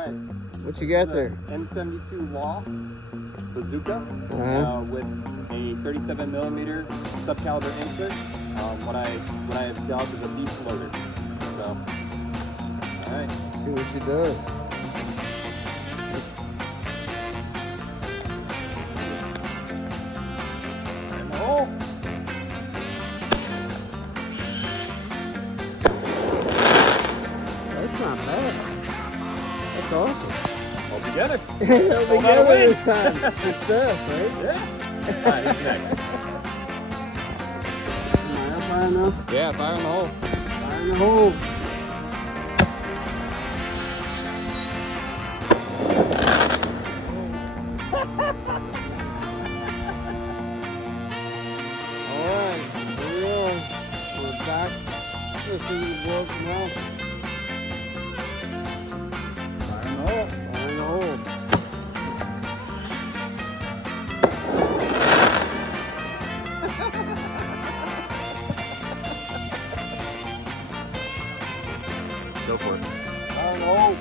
Alright. What you got there? M72 LAW Bazooka with a 37mm subcaliber insert. What I have dubbed as a BeastLoader. So, alright. See what she does. Oh! That's not bad. That's awesome. All together. All together this time. Success, right? Yeah. Alright, who's next? Fire enough? Yeah, fire in the hole. Fire in the hole. Alright, here we are. We're back. Let's see the board now. Fire in the hole. Fire in the hole. Go for it. Fire in the hole.